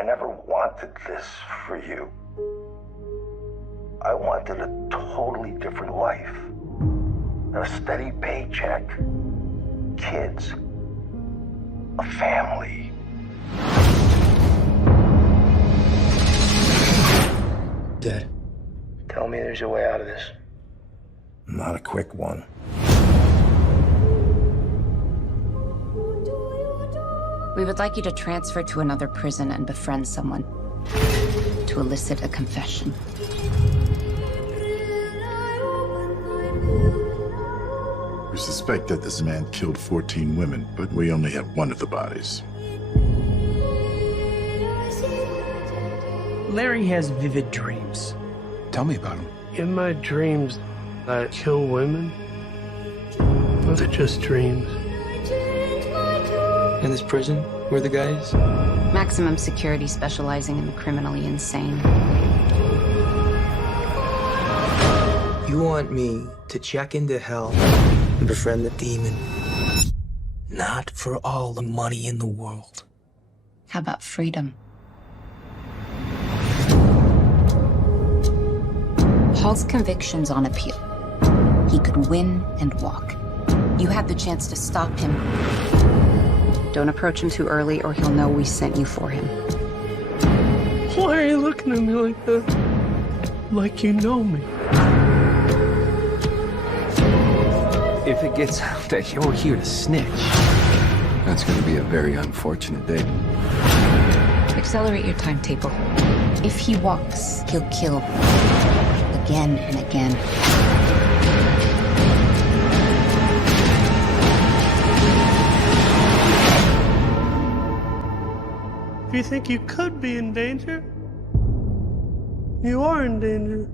I never wanted this for you. I wanted a totally different life. A steady paycheck, kids, a family. Dad, tell me there's a way out of this. Not a quick one. We would like you to transfer to another prison and befriend someone to elicit a confession. We suspect that this man killed 14 women, but we only have one of the bodies. Larry has vivid dreams. Tell me about him. In my dreams, I kill women. Those are just dreams. In this prison, we're the guys? Maximum security specializing in the criminally insane. You want me to check into hell and befriend the demon? Not for all the money in the world. How about freedom? Paul's conviction's on appeal. He could win and walk. You had the chance to stop him. Don't approach him too early or he'll know we sent you for him. Why are you looking at me like that? Like you know me. If it gets out that you're here to snitch, that's going to be a very unfortunate day. Accelerate your timetable. If he walks, he'll kill. Again and again. If you think you could be in danger, you are in danger.